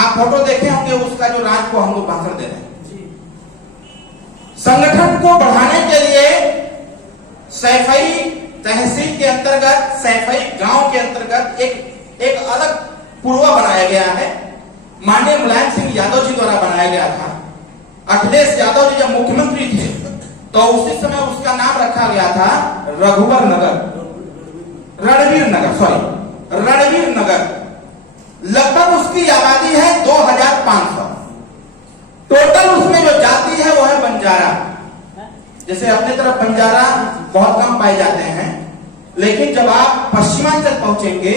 आप फोटो देखे होंगे उसका जो राज को हम लोग भाषण दे रहे हैं। संगठन को बढ़ाने के लिए सैफई तहसील के अंतर्गत, सैफई गांव के अंतर्गत एक अलग पूर्वा बनाया गया है। माननीय मुलायम सिंह यादव जी द्वारा बनाया गया था। अखिलेश यादव जी जब मुख्यमंत्री थे तो उसी समय उसका नाम रखा गया था रणवीर नगर। लगभग उसकी आबादी है 2500। टोटल उसमें जो जाति है वो है बंजारा। जैसे अपने तरफ बंजारा बहुत कम पाए जाते हैं, लेकिन जब आप पश्चिमांचल पहुंचेंगे,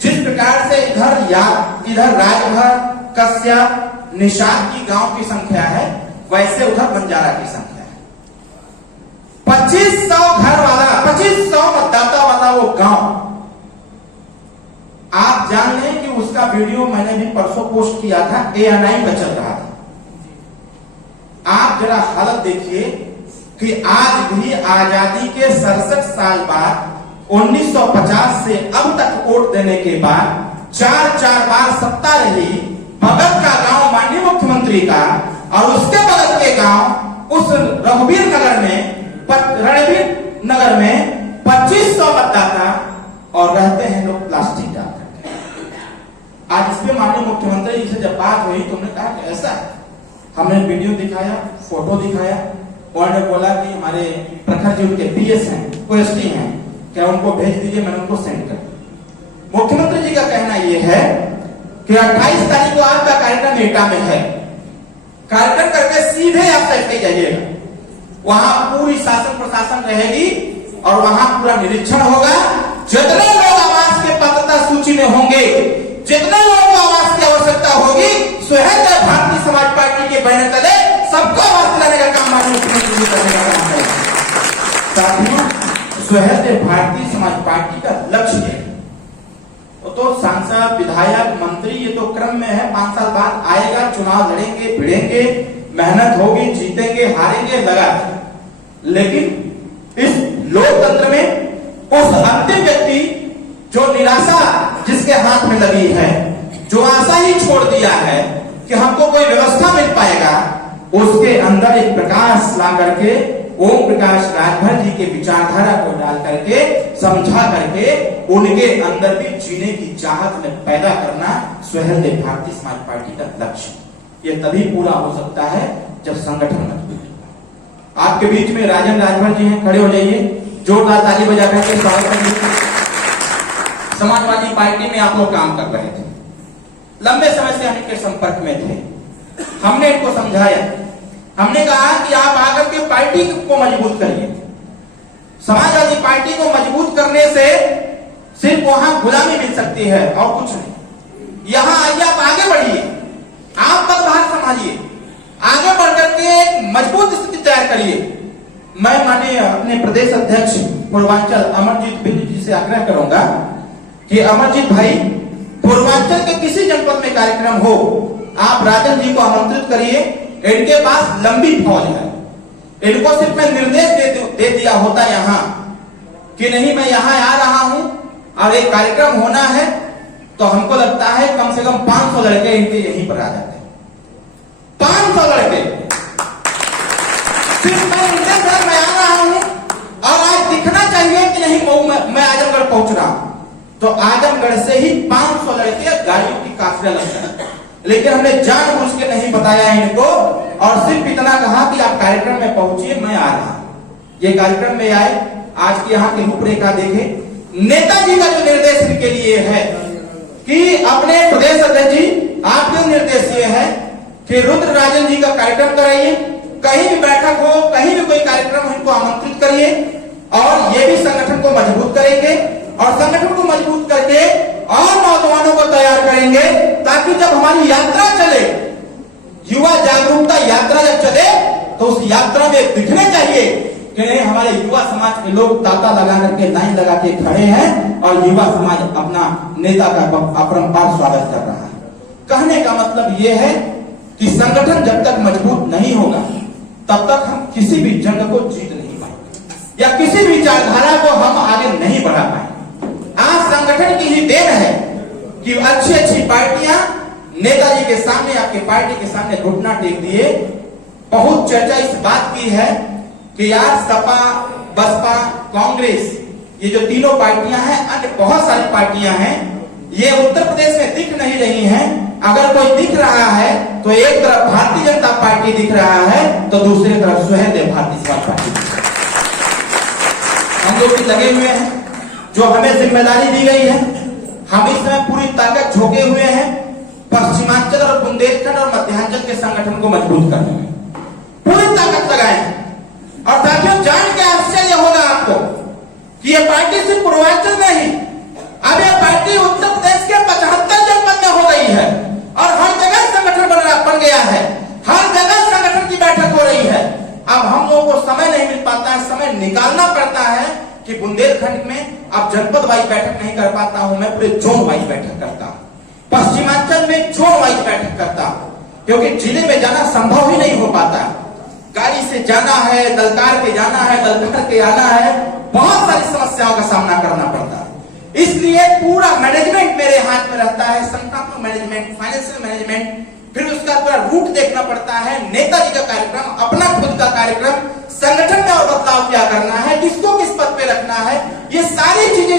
जिस प्रकार से इधर राजभर, कश्यप, निषाद की गांव की संख्या है, वैसे उधर बंजारा की संख्या है। 2500 घर वाला, 2500 मतदाता वाला वो गांव। आप जान लें कि उसका वीडियो मैंने भी परसों पोस्ट किया था, ANI पर चल रहा था। आप जरा हालत देखिए कि आज भी आजादी के 67 साल बाद 1950 से अब तक वोट देने के बाद 4 बार सत्ता रही भगत का गांव माननीय मुख्यमंत्री का, और उसके बगल के गांव उस रणवीर नगर में 2500 मतदाता, और रहते हैं लोग प्लास्टिक डाल करके। आज इस पे माननीय मुख्यमंत्री जी से जब बात हुई तो हमने कहा कि ऐसा है। हमने वीडियो दिखाया, फोटो दिखाया, उन्होंने बोला कि हमारे प्रखर जी उनके PS हैं, OST हैं, क्या उनको भेज दीजिए, मैंने उनको सेंड कर। मुख्यमंत्री जी का कहना यह है कि 28 तारीख को आपका कार्यक्रम एटा में है। कार्यक्रम करके सीधे आप सैफई जाइएगा, वहां पूरी शासन प्रशासन रहेगी और वहां पूरा निरीक्षण होगा। जितने लोग आवास के पात्रता सूची में होंगे, जितने लोगों को आवास की आवश्यकता होगी, स्वयं भारतीय समाज पार्टी के बैनर तले सबको आवास दिलाने का काम माननीय मुख्यमंत्री जी करने का काम है। साथियों, स्वयं भारतीय समाज पार्टी का लक्ष्य है। तो सांसद, विधायक, मंत्री ये तो क्रम में है, 5 साल बाद आएगा, चुनाव लड़ेंगे, भिड़ेंगे, मेहनत होगी, जीतेंगे, हारेंगे, लगा। लेकिन इस लोकतंत्र में उस अंतिम व्यक्ति जो निराशा जिसके हाथ में लगी है, जो आशा ही छोड़ दिया है कि हमको कोई व्यवस्था मिल पाएगा, उसके अंदर एक प्रकाश ला करके ओम प्रकाश राजभर जी के विचारधारा को डाल करके, समझा करके उनके अंदर भी जीने की चाहत में पैदा करना स्वयं भारतीय समाज पार्टी का लक्ष्य। यह तभी पूरा हो सकता है जब संगठन मजबूत होगा। आपके बीच में राजन राजभर जी हैं, खड़े हो जाइए, जोरदार ताली बजा करके स्वागत करिए। समाजवादी पार्टी में आप लोग काम कर रहे थे, लंबे समय से हम इनके संपर्क में थे। हमने इनको समझाया, हमने कहा कि आप आकर के पार्टी को मजबूत करिए। समाजवादी पार्टी को मजबूत करने से सिर्फ वहां गुलामी मिल सकती है और कुछ नहीं। यहां आइए, आप आगे बढ़िए, आप पदभार संभालिए, आगे बढ़ करके एक मजबूत स्थिति तैयार करिए। मैं माननीय अपने प्रदेश अध्यक्ष पूर्वांचल अमरजीत बिंद जी से आग्रह करूंगा कि अमरजीत भाई, पूर्वांचल के किसी जनपद में कार्यक्रम हो, आप राजन जी को आमंत्रित करिए। इनके पास लंबी फौज है, इनको सिर्फ मैं निर्देश दे दिया होता यहां कि नहीं मैं यहां आ रहा हूं और एक कार्यक्रम होना है, तो हमको लगता है कम से कम 500 लड़के इनके यहीं पर आ जाते हैं। 500 लड़के सिर्फ मैं निर्देश कर मैं आ रहा हूं, और आज दिखना चाहिए कि नहीं मैं आजमगढ़ पहुंच रहा हूं, तो आजमगढ़ से ही 500 लड़के गाड़ियों की काफिला लगता है। लेकिन हमने जानबूझ के नहीं बताया इनको, और सिर्फ इतना कहा कि आप कार्यक्रम में पहुंचिए, मैं आ रहा हूं। ये कार्यक्रम में आए, आज की यहाँ की रूपरेखा देखें। नेताजी का जो निर्देश इनके लिए है कि अपने प्रदेश अध्यक्ष जी, आपके निर्देश ये है कि रुद्र राजन जी का कार्यक्रम कराइए, कहीं भी बैठक हो, कहीं भी कोई कार्यक्रम हो, इनको आमंत्रित करिए, और ये भी संगठन को मजबूत करेंगे, और संगठन को मजबूत करके और नौजवानों को तैयार करेंगे, ताकि जब हमारी यात्रा चले, युवा जागरूकता यात्रा जब चले, तो उस यात्रा में दिखने चाहिए कि नहीं हमारे युवा समाज के लोग ताता लगा करके लाइन लगा के खड़े हैं, और युवा समाज अपना नेता का अपरंपार स्वागत कर रहा है। कहने का मतलब यह है कि संगठन जब तक मजबूत नहीं होगा, तब तक हम किसी भी जंग को जीत नहीं पाएंगे, या किसी भी विचारधारा को हम आगे नहीं बढ़ा पाएंगे। आज संगठन की ही देन है कि अच्छी अच्छी पार्टियां, नेताजी के सामने, आपके पार्टी के सामने घुटना टेक दिए। बहुत चर्चा इस बात की है कि यार सपा, बसपा, कांग्रेस, ये जो तीनों पार्टियां हैं, अन्य बहुत सारी पार्टियां हैं, ये उत्तर प्रदेश में दिख नहीं रही हैं। अगर कोई दिख रहा है तो एक तरफ भारतीय जनता पार्टी दिख रहा है तो दूसरी तरफ सहदेव भारतीय समाज पार्टी। हम लोग भी लगे हुए हैं, जो हमें जिम्मेदारी दी गई है, हम इस समय पूरी ताकत झोंके हुए हैं पश्चिमांचल और बुंदेलखंड और मध्यांचल के संगठन को मजबूत करने में पूरी ताकत लगाए। और साथियों, जान के आश्चर्य होगा आपको कि ये पार्टी सिर्फ पूर्वांचल में ही, अब यह पार्टी उत्तर प्रदेश के 75 जनपद में हो गई है और हर जगह संगठन बन गया है, हर जगह संगठन की बैठक हो रही है। अब हम लोगों को समय नहीं मिल पाता है, समय निकालना पड़ता है कि बुंदेलखंड में अब जनपद वाइज बैठक नहीं कर पाता हूं, मैं पूरे जोन वाइज बैठक करता हूं, पश्चिमांचल में जोन वाइज बैठक करता हूं, क्योंकि जिले में जाना संभव ही नहीं हो पाता। गाड़ी से जाना है, दलकार के जाना है, दलकार के आना है, बहुत सारी समस्याओं का सामना करना पड़ता है। इसलिए पूरा मैनेजमेंट मेरे हाथ में रहता है, संगठनात्मक मैनेजमेंट, फाइनेंशियल मैनेजमेंट, फिर उसका पूरा रूट देखना पड़ता है, नेताजी का कार्यक्रम, अपना खुद का कार्यक्रम, संगठन में और बदलाव क्या करना है, किसको किस पद पे रखना है, ये सारी चीजें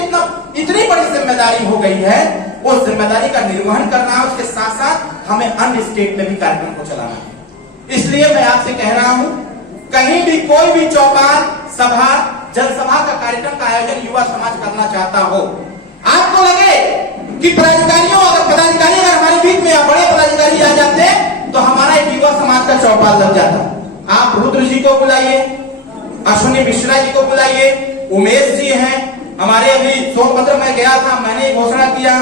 इतनी बड़ी जिम्मेदारी हो गई है। उस जिम्मेदारी का निर्वहन करना है, उसके साथ साथ हमें अन्य स्टेट में भी कार्यक्रम को चलाना है। इसलिए मैं आपसे कह रहा हूं, कहीं भी कोई भी चौपाल, सभा, जनसभा का कार्यक्रम का आयोजन युवा समाज करना चाहता हो, आपको लगे कि पदाधिकारी अगर हमारे बीच में या बड़े पदाधिकारी आ जाते तो हमारा एक युवा समाज का चौपाल लग जाता। आप रुद्र जी को बुलाइए, अश्विनी मिश्रा जी को बुलाइए, उमेश जी हैं हमारे, अभी सोनभद्र में गया था, मैंने घोषणा किया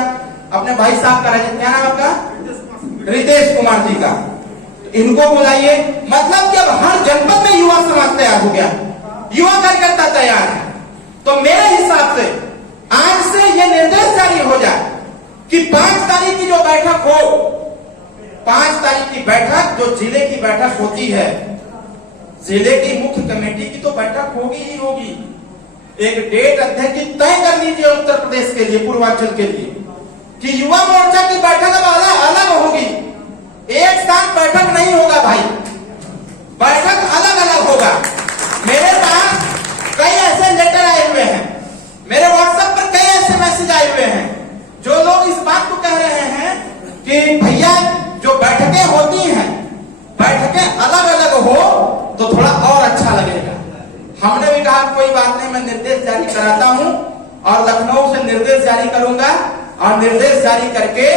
अपने भाई साहब का, क्या नाम आपका, रितेश कुमार जी का, इनको बुलाइए। मतलब कि अब हर जनपद में युवा समाज तैयार हो गया, युवा कार्यकर्ता तैयार है। तो मेरे हिसाब से आज से यह निर्देश जारी हो जाए कि 5 तारीख की जो बैठक हो, 5 तारीख की बैठक जो जिले की बैठक होती है, जिले की मुख्य कमेटी की तो बैठक होगी ही होगी। एक डेट अध्यक्ष की तय कर लीजिए उत्तर प्रदेश के लिए, पूर्वांचल के लिए, कि युवा मोर्चा की बैठक अब अलग होगी। एक साथ बैठक नहीं होगा भाई, बैठक अलग अलग होगा। मेरे पास कई ऐसे लेटर आए हुए हैं, मेरे व्हाट्सएप पर कई ऐसे मैसेज आए हुए हैं, जो लोग इस बात को कह रहे हैं कि भैया जो बैठकें होती हैं, बैठकें अलग अलग हो तो थोड़ा और अच्छा लगेगा। हमने भी कहा कोई बात नहीं, मैं निर्देश जारी कराता हूं और लखनऊ से निर्देश जारी करूंगा, और निर्देश जारी करके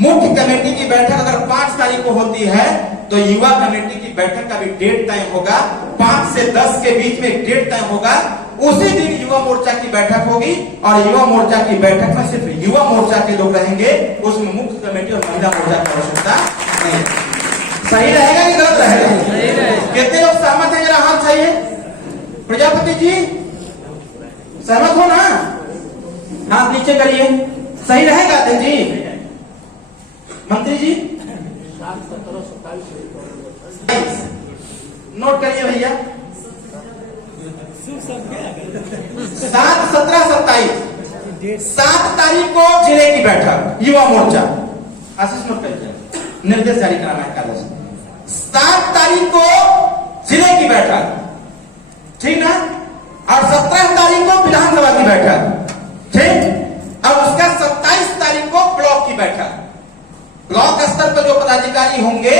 मुख्य कमेटी की बैठक अगर 5 तारीख को होती है तो युवा कमेटी की बैठक का भी डेट तय होगा, 5 से 10 के बीच में एक डेट तय होगा, उसी दिन युवा मोर्चा की बैठक होगी। और युवा मोर्चा की बैठक में सिर्फ युवा मोर्चा के लोग रहेंगे, उसमें मुख्य कमेटी और महिला मोर्चा की आवश्यकता नहीं। सही रहेगा कि गलत रहेगा? कितने लोग सहमत हैं? जरा हाथ चाहिए। प्रजापति जी सहमत हो ना? हाथ नीचे करिए। सही रहेगा अध्यक्ष जी? मंत्री जी नोट करिए भैया, 7, 17, 27 7 तारीख को जिले की बैठक युवा मोर्चा, आशीष नोट करिए, निर्देश जारी कराना है कागज। 7 तारीख को जिले की बैठक, ठीक ना, और 17 तारीख को विधानसभा की बैठक, ठीक, और उसका 27 तारीख को ब्लॉक की बैठक। ब्लॉक स्तर पर जो पदाधिकारी होंगे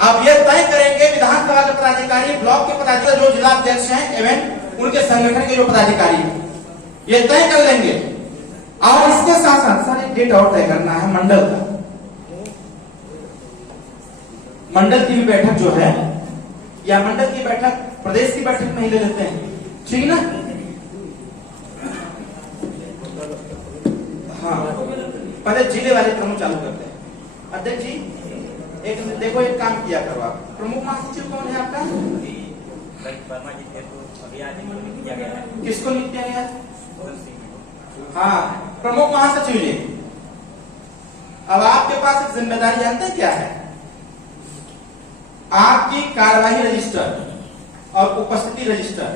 अब ये तय करेंगे, विधानसभा के पदाधिकारी, ब्लॉक के पदाधिकारी, जो जिला अध्यक्ष हैं एवं उनके संगठन के जो पदाधिकारी हैं, ये तय कर लेंगे। और इसके साथ साथ सर एक डेट और तय करना है मंडल का, मंडल की भी बैठक जो है, या मंडल की बैठक प्रदेश की बैठक में ही ले लेते हैं, ठीक ना? हाँ, पहले जिले वाले प्रमुख चालू करते हैं। अध्यक्ष जी एक देखो, एक काम किया करो आप, प्रमुख महासचिव कौन है आपका? किसको नियुक्त किया गया? हाँ, प्रमुख महासचिव जी। अब आपके पास एक जिम्मेदारी जानते हैं क्या है? आपकी कार्यवाही रजिस्टर और उपस्थिति रजिस्टर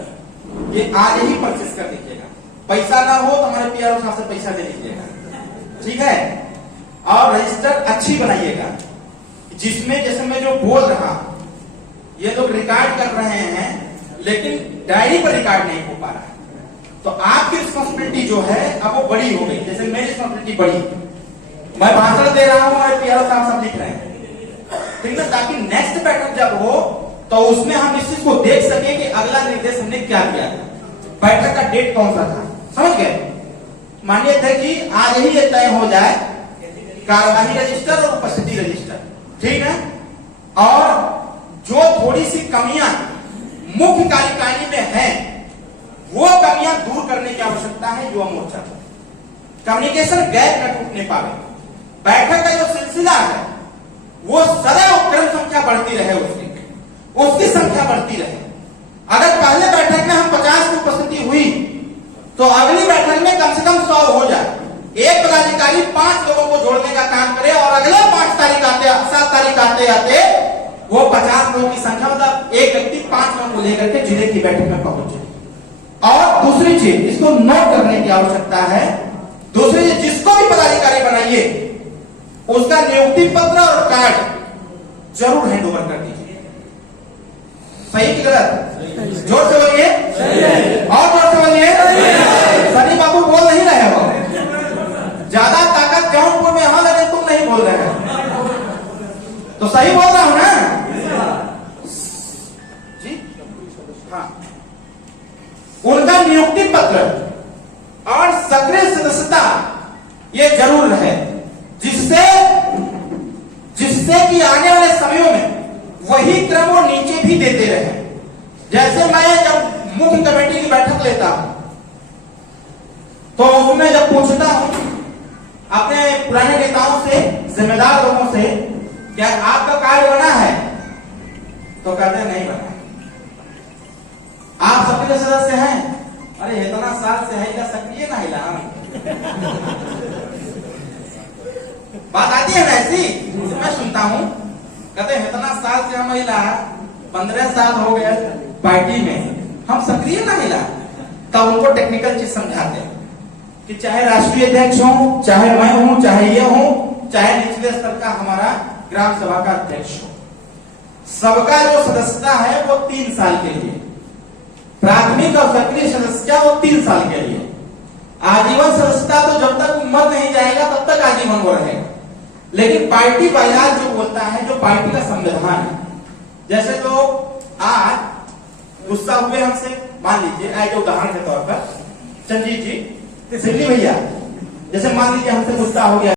ये आज ही परचेस कर दीजिएगा। पैसा ना हो तो हमारे पीआरओ साहब से पैसा दे लीजिएगा, ठीक है? और रजिस्टर अच्छी बनाइएगा, जिसमें जैसे मैं जो बोल रहा हूं ये लोग रिकॉर्ड कर रहे हैं लेकिन डायरी पर रिकॉर्ड नहीं हो पा रहा है। तो आपकी रिस्पॉन्सिबिलिटी जो है अब वो बड़ी हो गई, जैसे मेरी रिस्पॉन्सिबिलिटी बड़ी, मैं भाषण दे रहा हूं और पीआरओ साहब सब लिख रहे हैं, ठीक है, ताकि नेक्स्ट बैठक जब हो तो उसमें हम इस चीज को देख सके कि अगला निर्देश हमने क्या दिया था, बैठक का डेट कौन सा था, समझ गए। मानिए थे कि आज ही ये तय हो जाए कार्यवाही रजिस्टर और उपस्थिति रजिस्टर, ठीक है, और जो थोड़ी सी कमियां मुख्य कार्यकारिणी में है वो कमियां दूर करने की आवश्यकता है युवा मोर्चा को। कम्युनिकेशन गैप न टूटने पावे, बैठक का जो सिलसिला है वो सदैव क्रम संख्या बढ़ती रहे, उसकी संख्या बढ़ती रहे। अगर पहले बैठक में हम 50 की उपस्थिति हुई तो अगली बैठक में कम से कम 100 हो जाए। एक पदाधिकारी 5 लोगों को जोड़ने का काम करे और अगले 7 तारीख आते आते वो 50 लोगों की संख्या, मतलब एक व्यक्ति 5 लोगों को लेकर के जिले की बैठक में पहुंचे। और दूसरी चीज इसको नोट करने की आवश्यकता है, दूसरी चीज जिसको भी पदाधिकारी बनाइए उसका नियुक्ति पत्र और कार्ड जरूर हैंड ओवर कर दीजिए। सही कि गलत? जोर से बोलिए और जोर से बोलिए। सनी बाबू बोल नहीं रहे हो, ज्यादा ताकत जौनपुर में यहां लगे, तुम नहीं बोल रहे हो, तो सही बोल रहा हूं ना जी? हाँ, उनका नियुक्ति पत्र और सक्रिय सदस्यता ये जरूर रहे, जिससे कि आने वाले समयों में वही क्रम वो नीचे भी देते रहे। जैसे मैं जब मुख्य कमेटी की बैठक लेता हूं तो उसमें जब पूछता हूं अपने पुराने नेताओं से, जिम्मेदार लोगों से, क्या आपका कार्य बना है, तो कहते हैं नहीं बना। आप सक्रिय सदस्य हैं, अरे इतना साल से है, क्या सक्रिय ना हिला। बात आती है ना ऐसी, मैं सुनता हूं, कहते हैं इतना साल से हम महिला 15 साल हो गए पार्टी में, हम सक्रिय ना हिला। तब उनको टेक्निकल चीज समझाते हैं कि चाहे राष्ट्रीय अध्यक्ष हो, चाहे मैं हूं, चाहे ये हूं, चाहे निचले स्तर का हमारा ग्राम सभा का अध्यक्ष हो, सबका जो सदस्यता है वो 3 साल के लिए, प्राथमिक और सक्रिय सदस्यता वो 3 साल के लिए, आजीवन सदस्यता तो जब तक मर नहीं जाएगा तब तक आजीवन वो रहेगा। लेकिन पार्टी बाजार जो बोलता है, जो पार्टी का संविधान है, जैसे लोग आज गुस्सा हुए हमसे, मान लीजिए ऐसे उदाहरण के तौर पर चंजीत जी, सिल्ली भैया, जैसे मान लीजिए हमसे गुस्सा हो गया।